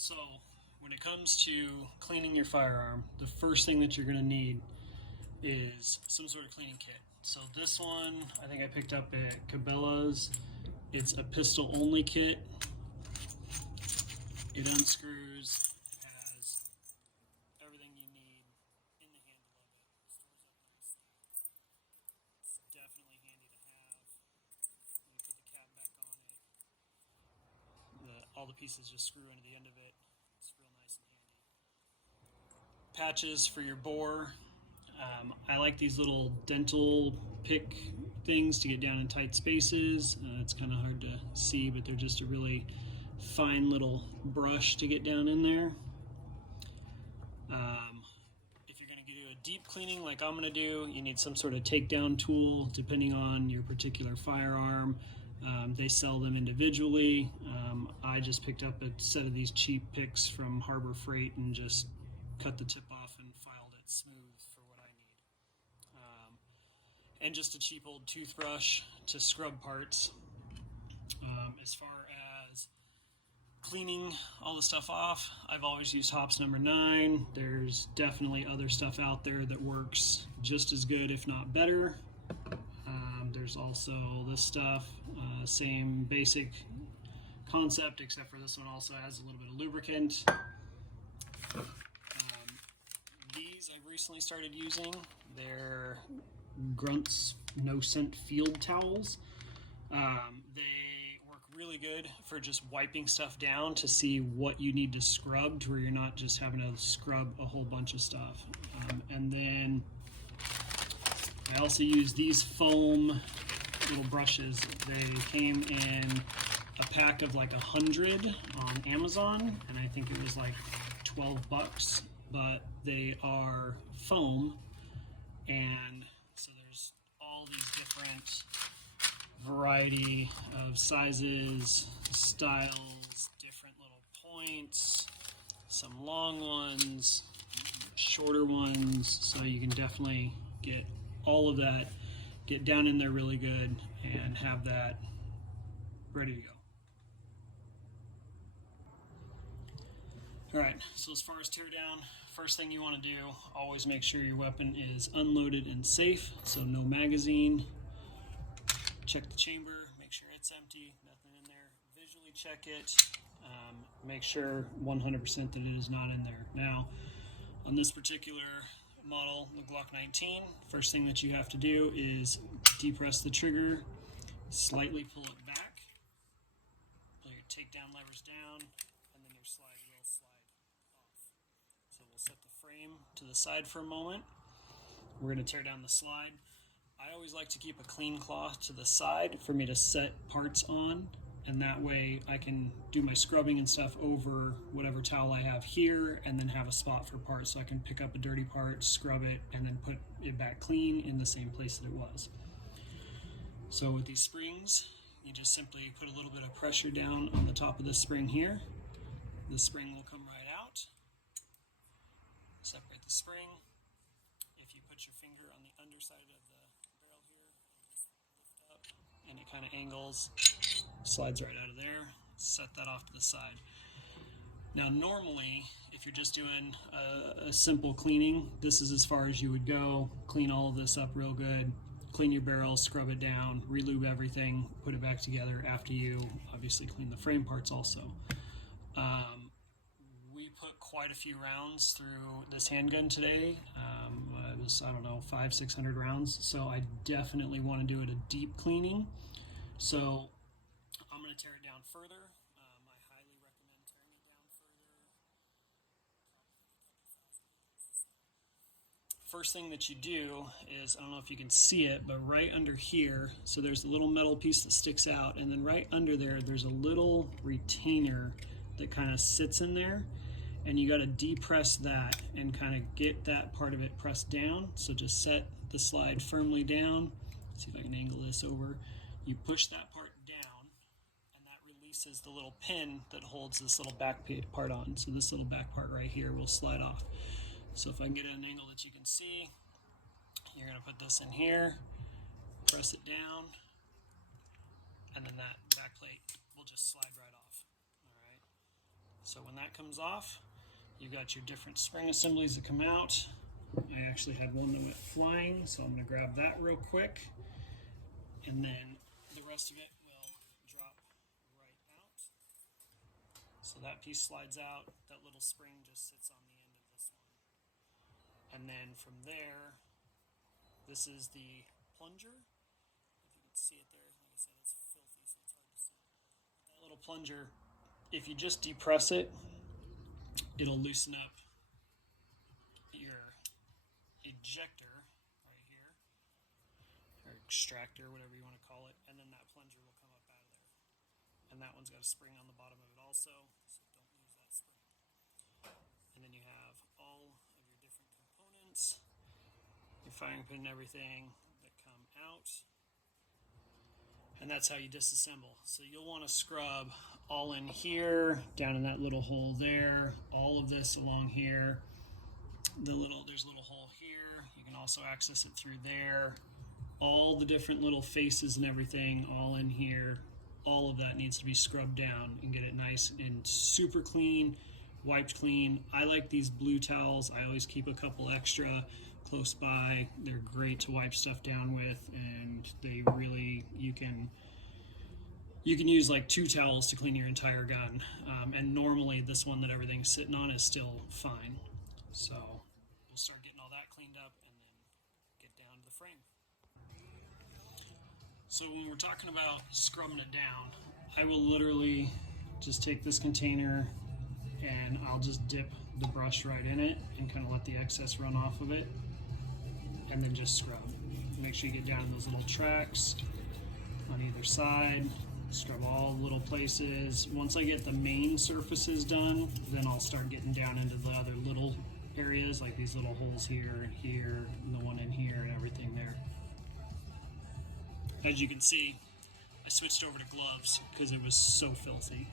So, when it comes to cleaning your firearm, the first thing that you're going to need is some sort of cleaning kit. So this one, I think I picked up at Cabela's. It's a pistol only kit. It unscrews, it has everything you need in the handle of it. Stores up nicely. It's definitely handy to have. You put the cap back on it. All the pieces just screw into the end of it. It's real nice and handy. Patches for your bore. I like these little dental pick things to get down in tight spaces. It's kind of hard to see, but they're just a really fine little brush to get down in there. If you're going to do a deep cleaning like I'm going to do, you need some sort of takedown tool depending on your particular firearm. They sell them individually. I just picked up a set of these cheap picks from Harbor Freight and just cut the tip off and filed it smooth for what I need. And just a cheap old toothbrush to scrub parts. As far as cleaning all the stuff off, I've always used Hops number 9. There's definitely other stuff out there that works just as good, if not better. There's also this stuff, same basic concept, except for this one also has a little bit of lubricant. These I've recently started using. They're Grunt's No Scent Field Towels. They work really good for just wiping stuff down to see what you need to scrub, to where you're not just having to scrub a whole bunch of stuff. And then I also use these foam little brushes. They came in a pack of like 100 on Amazon, and I think it was like $12, but they are foam, and so there's all these different variety of sizes, styles, different little points, some long ones, shorter ones, so you can definitely get all of that, get down in there really good, and have that ready to go. Alright, so as far as tear down, first thing you want to do, always make sure your weapon is unloaded and safe, so no magazine. Check the chamber, make sure it's empty, nothing in there. Visually check it, make sure 100% that it is not in there. Now, on this particular model, the Glock 19, first thing that you have to do is depress the trigger, slightly pull it back, pull your takedown levers down, and then your slide will slide off. So we'll set the frame to the side for a moment. We're going to tear down the slide. I always like to keep a clean cloth to the side for me to set parts on, and that way I can do my scrubbing and stuff over whatever towel I have here, and then have a spot for parts, so I can pick up a dirty part, scrub it, and then put it back clean in the same place that it was. So with these springs, you just simply put a little bit of pressure down on the top of this spring here. The spring will come right out. Separate the spring. If you put your finger on the underside of the barrel here, it'll just lift up and it kind of angles, slides right out of there. Set that off to the side. Now normally, if you're just doing a simple cleaning, this is as far as you would go. Clean all of this up real good, clean your barrel, scrub it down, relube everything, put it back together after you obviously clean the frame parts also. We put quite a few rounds through this handgun today. It was, I don't know, 500-600 rounds, so I definitely want to do it a deep cleaning. So I'm going to tear it down further. I highly recommend tearing it down further. First thing that you do is, I don't know if you can see it, but right under here, so there's a little metal piece that sticks out, and then right under there, there's a little retainer that kind of sits in there, and you got to depress that and kind of get that part of it pressed down. So just set the slide firmly down. Let's see if I can angle this over. You push that part down, and that releases the little pin that holds this little back part on. So this little back part right here will slide off. So if I can get an angle that you can see, you're going to put this in here, press it down, and then that back plate will just slide right off. All right. So when that comes off, you've got your different spring assemblies that come out. I actually had one that went flying, so I'm going to grab that real quick. And then the rest of it will drop right out. So that piece slides out, that little spring just sits on the end of this one. And then from there, this is the plunger. If you can see it there, like I said, it's filthy, so it's hard to see. That little plunger, if you just depress it, it'll loosen up your ejector right here, or extractor, whatever you want to call it, and then that plunger will come up out of there. And that one's got a spring on the bottom of it also, so don't lose that spring. And then you have all of your different components, your firing pin and everything that come out. And that's how you disassemble. So you'll want to scrub all in here, down in that little hole there, all of this along here. There's a little hole here. You can also access it through there. All the different little faces and everything, all in here. All of that needs to be scrubbed down and get it nice and super clean, wiped clean. I like these blue towels. I always keep a couple extra close by. They're great to wipe stuff down with, and they really, you can use like 2 towels to clean your entire gun. And normally this one that everything's sitting on is still fine. So we'll start getting all that cleaned up and then get down to the frame. So when we're talking about scrubbing it down, I will literally just take this container and I'll just dip the brush right in it and kind of let the excess run off of it, and then just scrub. Make sure you get down in those little tracks on either side. Scrub all the little places. Once I get the main surfaces done, then I'll start getting down into the other little areas, like these little holes here and here, and the one in here and everything there. As you can see, I switched over to gloves because it was so filthy.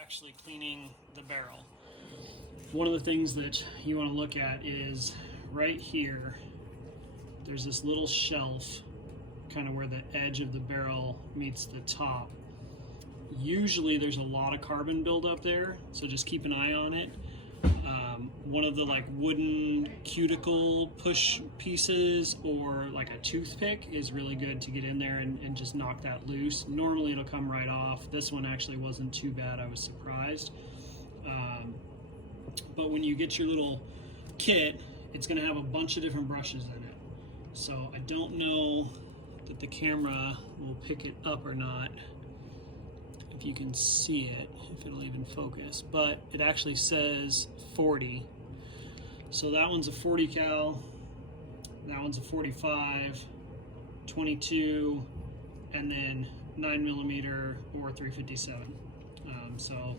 Actually cleaning the barrel, one of the things that you want to look at is right here. There's this little shelf kind of where the edge of the barrel meets the top. Usually there's a lot of carbon buildup there, so just keep an eye on it. One of the like wooden cuticle push pieces or like a toothpick is really good to get in there and just knock that loose. Normally it'll come right off. This one actually wasn't too bad. I was surprised. But when you get your little kit, it's going to have a bunch of different brushes in it. So I don't know that the camera will pick it up or not, if you can see it, if it'll even focus, but it actually says 40. So that one's a 40 cal, that one's a 45, 22, and then 9mm or 357. So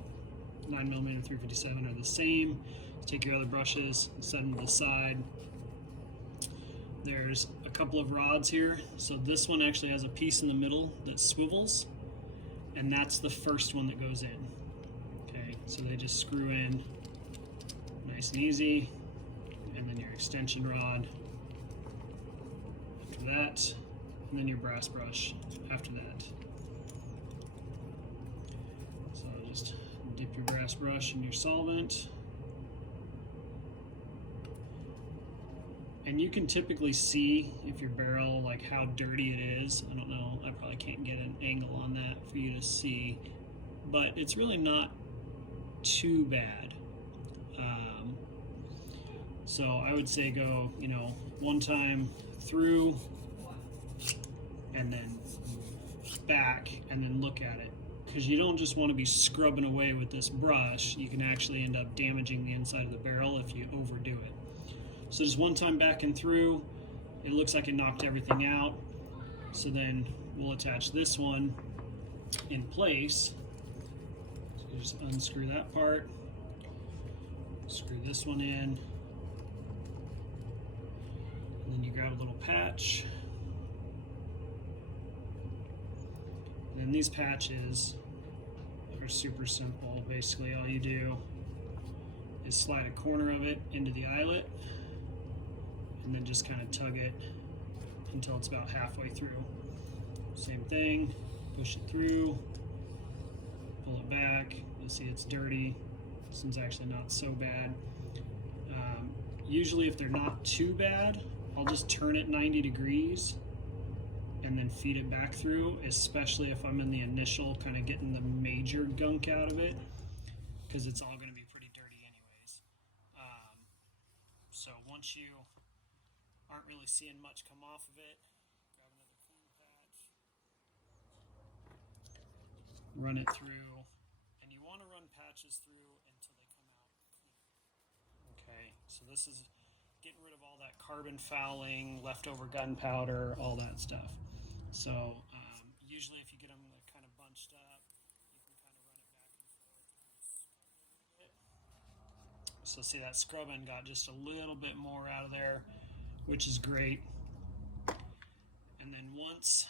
9mm, 357 are the same. Take your other brushes, set them to the side. There's a couple of rods here. So this one actually has a piece in the middle that swivels, and that's the first one that goes in. Okay, so they just screw in nice and easy, and then your extension rod after that, and then your brass brush after that. So just dip your brass brush in your solvent. And you can typically see if your barrel, like how dirty it is. I don't know, I probably can't get an angle on that for you to see, but it's really not too bad. So I would say go, one time through and then back and then look at it. Because you don't just want to be scrubbing away with this brush. You can actually end up damaging the inside of the barrel if you overdo it. So just one time back and through, it looks like it knocked everything out. So then we'll attach this one in place. So you just unscrew that part, screw this one in, and then you grab a little patch. And then these patches are super simple. Basically all you do is slide a corner of it into the eyelet and then just kind of tug it until it's about halfway through. Same thing, push it through, pull it back. You'll see it's dirty. This one's actually not so bad. Usually if they're not too bad, I'll just turn it 90 degrees and then feed it back through, especially if I'm in the initial kind of getting the major gunk out of it, because it's all going to be pretty dirty anyways. So once you aren't really seeing much come off of it, grab another clean patch, run it through, and you want to run patches through until they come out clean. Okay, so this is getting rid of all that carbon fouling, leftover gunpowder, all that stuff. So usually if you get them kind of bunched up, you can kind of run it back and forth and scrub it a little bit. So see, that scrubbing got just a little bit more out of there, which is great. And then once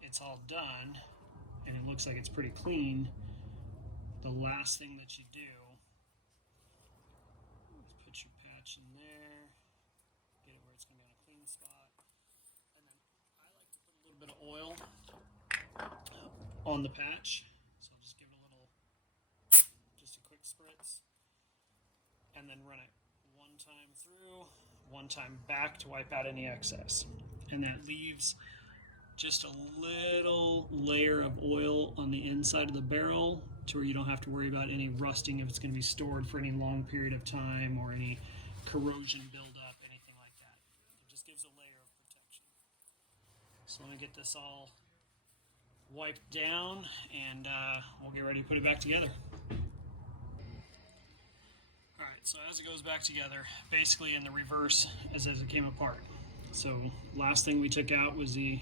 it's all done and it looks like it's pretty clean, the last thing that you do is put your patch in there, get it where it's going to be on a clean spot, and then I like to put a little bit of oil on the patch, so I'll just give it a little, just a quick spritz, and then run it one time through, one time back to wipe out any excess. And that leaves just a little layer of oil on the inside of the barrel to where you don't have to worry about any rusting if it's going to be stored for any long period of time or any corrosion buildup, anything like that. It just gives a layer of protection. So let me get this all wiped down and we'll get ready to put it back together. Alright, so as it goes back together, basically in the reverse as it came apart. So last thing we took out was the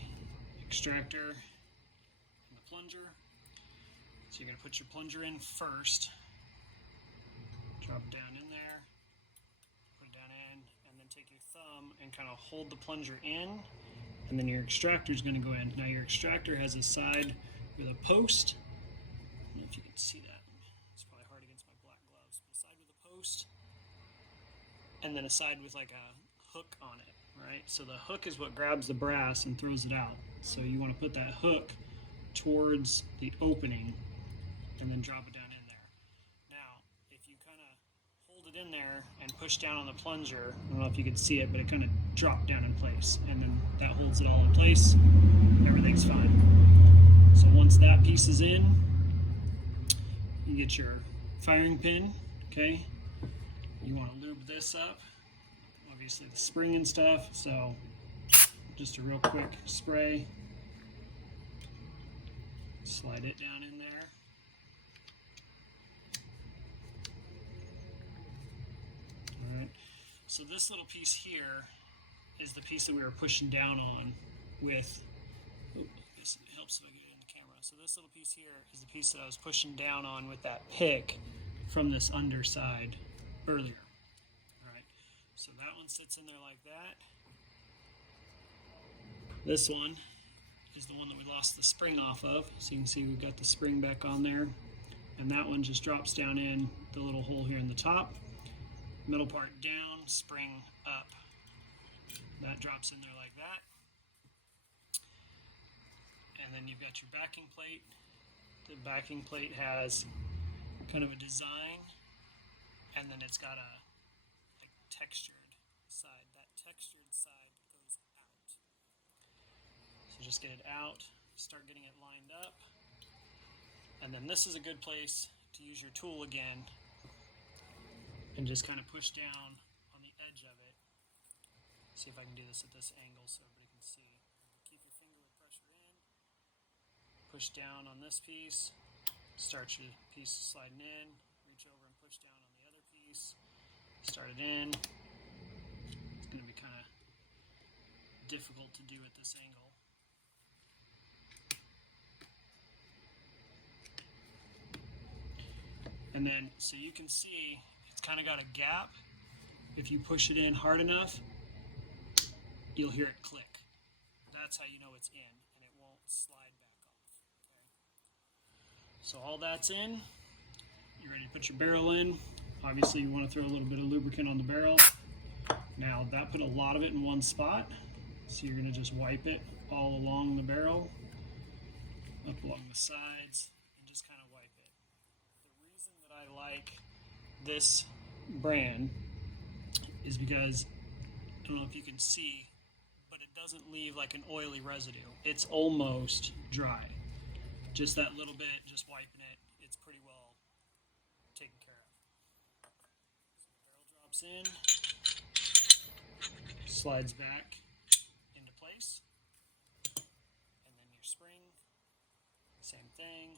extractor and the plunger. So you're going to put your plunger in first, drop it down in there, put it down in, and then take your thumb and kind of hold the plunger in, and then your extractor is going to go in. Now your extractor has a side with a post. I don't know if you can see that. It's probably hard against my black gloves. But a side with a post, and then a side with like a hook on it, right? So the hook is what grabs the brass and throws it out. So you want to put that hook towards the opening and then drop it down in there. Now, if you kind of hold it in there and push down on the plunger, I don't know if you can see it, but it kind of dropped down in place, and then that holds it all in place. Everything's fine. So once that piece is in, you get your firing pin, okay? You want to lube this up, obviously the spring and stuff, so just a real quick spray. Slide it down in there. Alright, so this little piece here is the piece that we were pushing down on with, I guess it helps if I get it in the camera. So this little piece here is the piece that I was pushing down on with that pick from this underside earlier. Alright, so that one sits in there like that. This one is the one that we lost the spring off of. So you can see we've got the spring back on there. And that one just drops down in the little hole here in the top. Middle part down, spring up. That drops in there like that. And then you've got your backing plate. The backing plate has kind of a design, and then it's got a like textured side. That textured side goes out. So just get it out, start getting it lined up, and then this is a good place to use your tool again and just kind of push down on the edge of it. See if I can do this at this angle so everybody can see. Keep your finger with pressure in, push down on this piece, start your piece sliding in, reach over and push down on the other piece, start it in. It's going to be kind of difficult to do at this angle. And then, so you can see, it's kind of got a gap. If you push it in hard enough, you'll hear it click. That's how you know it's in, and it won't slide back off. Okay? So all that's in. You're ready to put your barrel in. Obviously, you want to throw a little bit of lubricant on the barrel. Now, that put a lot of it in one spot, so you're going to just wipe it all along the barrel, up along the sides, and just kind of wipe it. The reason that I like this brand is because, I don't know if you can see, but it doesn't leave like an oily residue. It's almost dry. Just that little bit, just wiping it, it's pretty well taken care of. So the barrel drops in, slides back into place, and then your spring, same thing.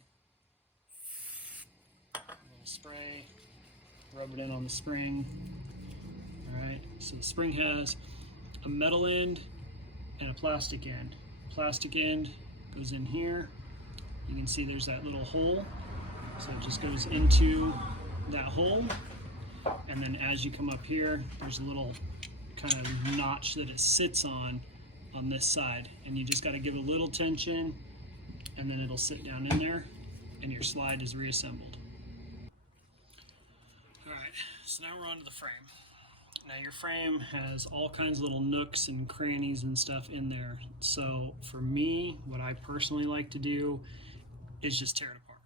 A little spray, rub it in on the spring. Alright, so the spring has a metal end and a plastic end. Plastic end goes in here. You can see there's that little hole. So it just goes into that hole. And then as you come up here, there's a little kind of notch that it sits on this side. And you just got to give it a little tension, and then it'll sit down in there, and your slide is reassembled. Alright, so now we're on to the frame. Now your frame has all kinds of little nooks and crannies and stuff in there. So for me, what I personally like to do is just tear it apart.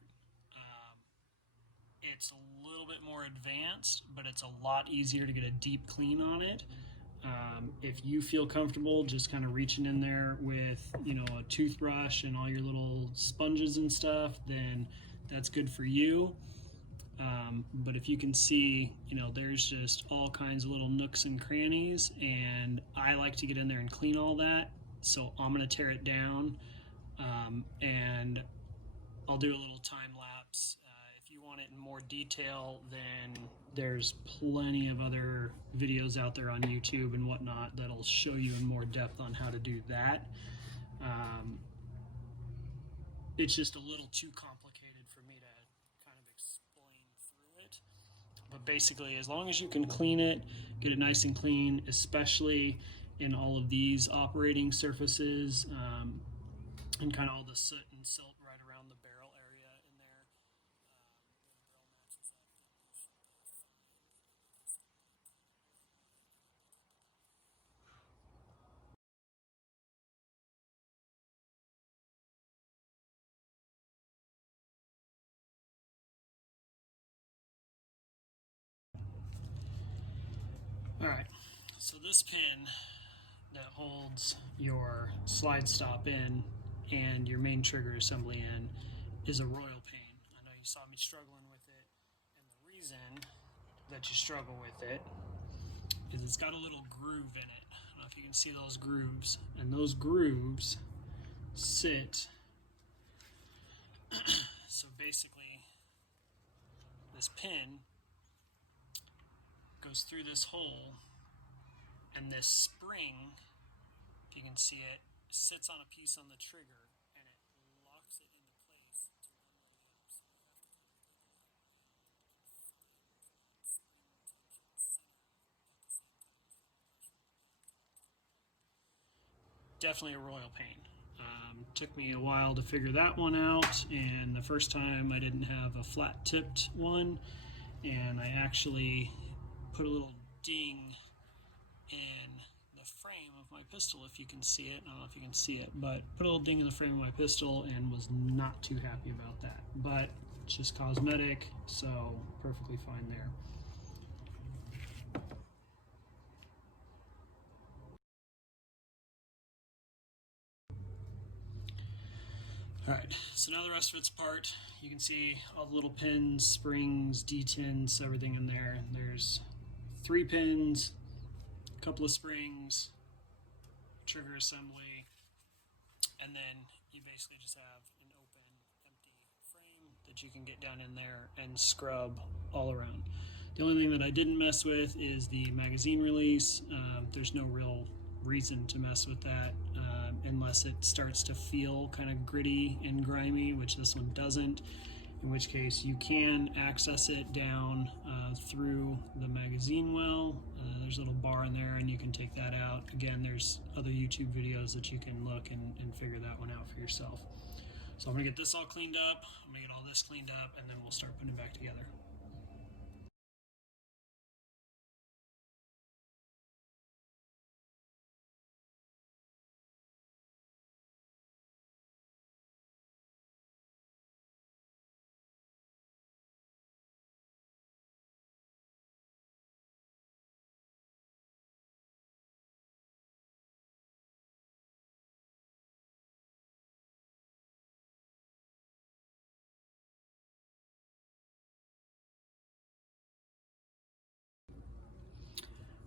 It's a little bit more advanced, but it's a lot easier to get a deep clean on it. If you feel comfortable just kind of reaching in there with, you know, a toothbrush and all your little sponges and stuff, then that's good for you. But if you can see, you know, there's just all kinds of little nooks and crannies, and I like to get in there and clean all that. So I'm going to tear it down, and I'll do a little time lapse. If you want it in more detail, then there's plenty of other videos out there on YouTube and whatnot that'll show you in more depth on how to do that. It's just a little too complicated for me to kind of explain through it. But basically, as long as you can clean it, get it nice and clean, especially in all of these operating surfaces, and kind of all the soot and silt right around the barrel area in there. Alright, so this pin that holds your slide stop in and your main trigger assembly in is a royal pain. I know you saw me struggling with it, and the reason that you struggle with it is it's got a little groove in it. I don't know if you can see those grooves, and those grooves sit. So basically, this pin goes through this hole, and this spring, if you can see it, sits on a piece on the trigger, and it locks it into place to unload the other. So you have to kind of get in there and find that spring tension center at the same time as the pressure. Definitely a royal pain. Took me a while to figure that one out, and the first time I didn't have a flat tipped one, and I actually put a little ding in the frame of my pistol, if you can see it. I don't know if you can see it, but put a little ding in the frame of my pistol and was not too happy about that. But it's just cosmetic, so perfectly fine there. Alright, so now the rest of it's apart. You can see all the little pins, springs, detents, everything in there. There's 3 pins, a couple of springs, trigger assembly, and then you basically just have an open, empty frame that you can get down in there and scrub all around. The only thing that I didn't mess with is the magazine release. There's no real reason to mess with that unless it starts to feel kind of gritty and grimy, which this one doesn't. in which case you can access it down through the magazine well. There's a little bar in there and you can take that out. Again, there's other YouTube videos that you can look and figure that one out for yourself. So I'm gonna get this all cleaned up, I'm gonna get all this cleaned up, and then we'll start putting it back together.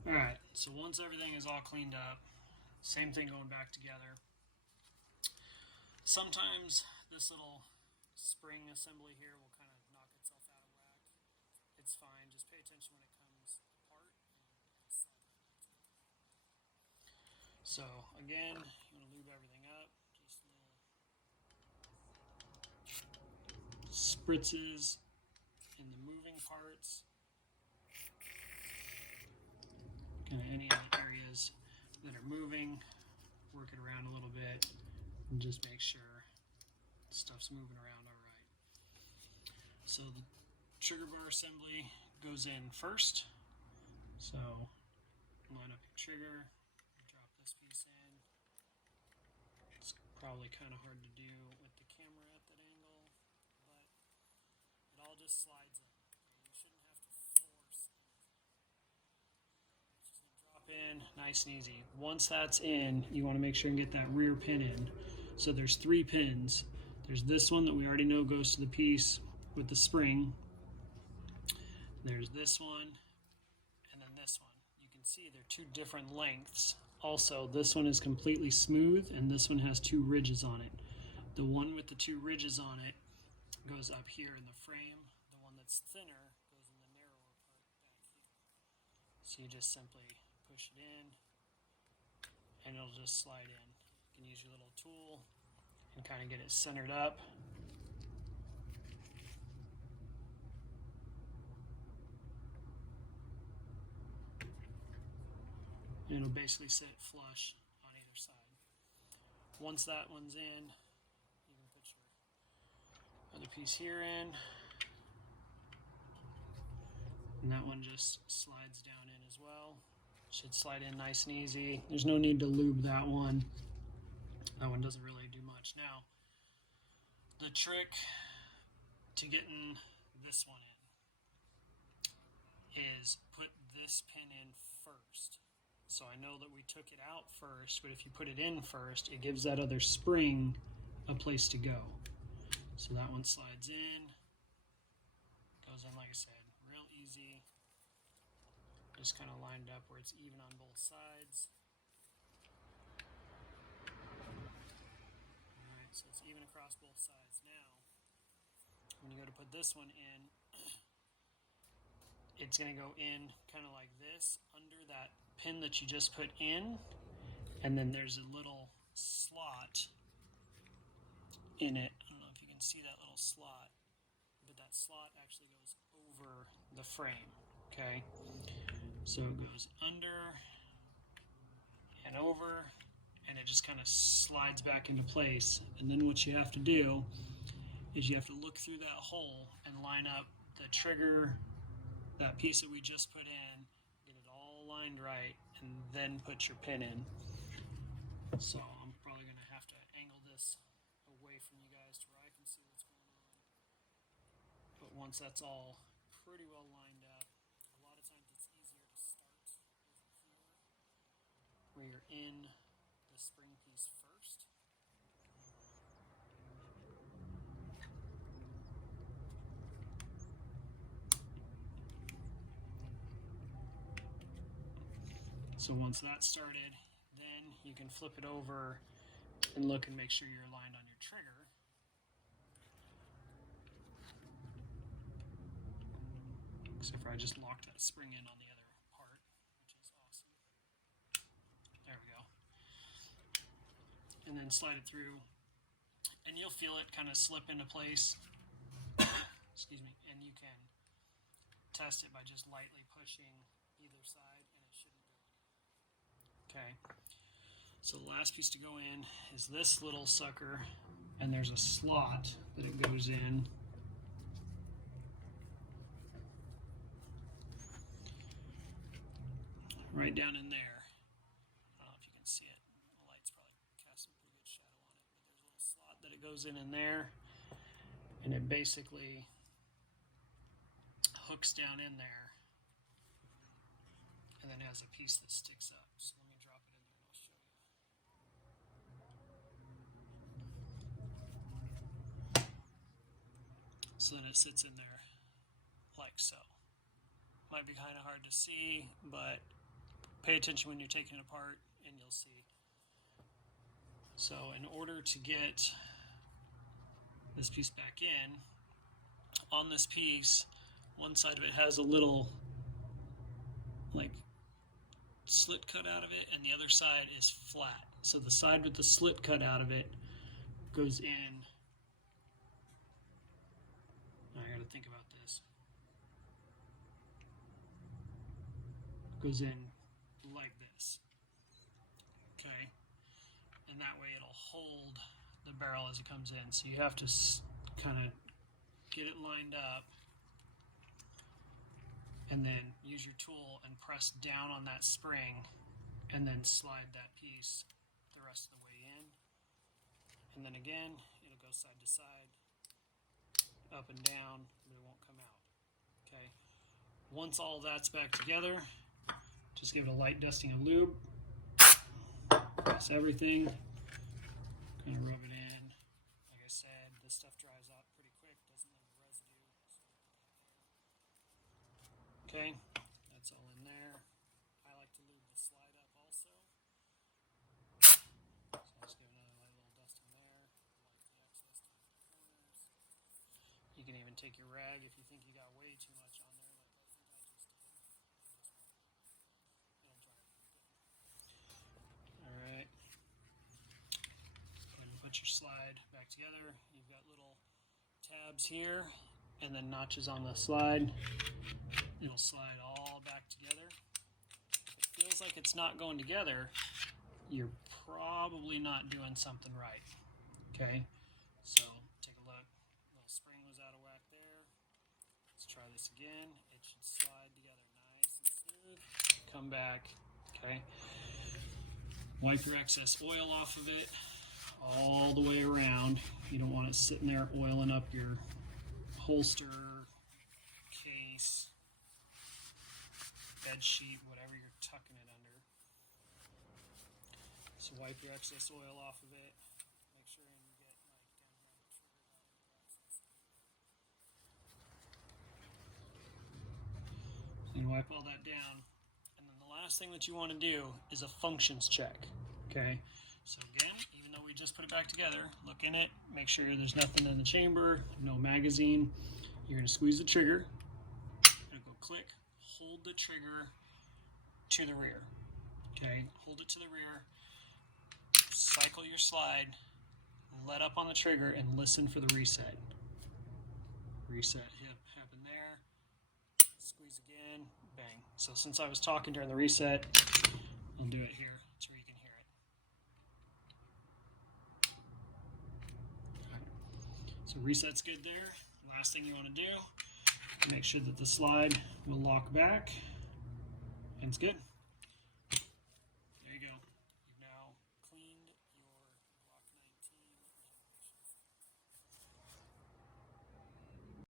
Alright, so once everything is all cleaned up, same thing going back together. Sometimes this little spring assembly here will kind of knock itself out of whack. It's fine, just pay attention when it comes apart and slide right back together. So again, you want to lube everything up, just little spritzes in the moving parts. Kind of any of the areas that are moving, work it around a little bit and just make sure stuff's moving around all right. So the trigger bar assembly goes in first. So line up your trigger, drop this piece in. It's probably kind of hard to do with the camera at that angle, but it all just slides in. Okay? You shouldn't have to force anything. It's just gonna drop in nice and easy. Once that's in, you want to make sure and get that rear pin in. So there's 3 pins. There's this one that we already know goes to the piece with the spring. There's this one, and then this one. You can see they're 2 different lengths. Also, this one is completely smooth, and this one has 2 ridges on it. The one with the 2 ridges on it goes up here in the frame. The one that's thinner goes in the narrower part back here. So you just simply push it in, and it'll just slide in. You can use your little tool and kind of get it centered up. And it'll basically sit flush on either side. Once that one's in, you can put your other piece here in. And that one just slides down in as well. Should slide in nice and easy. There's no need to lube that one. That one doesn't really do much. Now, the trick to getting this one in is put this pin in first. So I know that we took it out first, but if you put it in first, it gives that other spring a place to go. So that one slides in, goes in like I said, real easy. Just kind of lined up where it's even on both sides. Alright, so it's even across both sides. Now, when you go to put this one in, it's going to go in kind of like this under that pin that you just put in, and then there's a little slot in it. I don't know if you can see that little slot, but that slot actually goes over the frame. Okay, so it goes under and over, and it just kind of slides back into place. And then what you have to do is you have to look through that hole and line up the trigger, that piece that we just put in, get it all lined right, and then put your pin in. So I'm probably going to have to angle this away from you guys to where I can see what's going on. But once that's all pretty well lined up, a lot of times it's easier to start over here where you're in the spring piece first. So once that's started, then you can flip it over and look and make sure you're aligned on your trigger. Except for I just locked that spring in on the other part, which is awesome. There we go. And then slide it through, and you'll feel it kind of slip into place. excuse me, and you can test it by just lightly pushing either side, and it shouldn't go anywhere. Okay, so the last piece to go in is this little sucker, and there's a slot that it goes in. Right down in there. I don't know if you can see it. The light's probably casting a pretty good shadow on it, but there's a little slot that it goes in there, and it basically hooks down in there, and then has a piece that sticks up. So let me drop it in there and I'll show you. So then it sits in there like so. Might be kind of hard to see, but pay attention when you're taking it apart and you'll see. So in order to get this piece back in, on this piece, one side of it has a little like slit cut out of it, and the other side is flat. So the side with the slit cut out of it goes in. I gotta think about this. Goes in like this. Okay, and that way it'll hold the barrel as it comes in. So you have to kind of get it lined up, and then use your tool and press down on that spring, and then slide that piece the rest of the way in. And then again, it'll go side to side, up and down, but it won't come out. Okay. Once all that's back together, just give it a light dusting of lube. Press everything. Kind of rub it in. Like I said, this stuff dries out pretty quick, doesn't leave residue. Okay, that's all in there. I like to lube the slide up also. So I'll just give another light little dust in there. Wipe the excess down the corners. You can even take your rag if you think you got way too much on there, like I think I just did. It'll dry pretty good. Alright. And put your slide back together. You've got little tabs here, and then notches on the slide. It'll slide all back together. If it feels like it's not going together, you're probably not doing something right. Okay, so take a look. Little spring was out of whack there. Let's try this again. It should slide together nice and smooth. Come back. Okay. Wipe your excess oil off of it all the way around. You don't want it sitting there oiling up your holster, case, bed sheet, whatever you're tucking it under. So wipe your excess oil off of it. Make sure you get like down around the trigger line your excess. And wipe all that down. And then the last thing that you want to do is a functions check. Okay. So again, even though we just put it back together, look in it, make sure there's nothing in the chamber, no magazine. You're going to squeeze the trigger. You're going to go click. Hold the trigger to the rear. Okay, hold it to the rear. Cycle your slide. Let up on the trigger and listen for the reset. Reset happen there. Squeeze again. Bang. So since I was talking during the reset, I'll do it here so you can hear it. Okay. So reset's good there. Last thing you want to do, make sure that the slide will lock back, and it's good.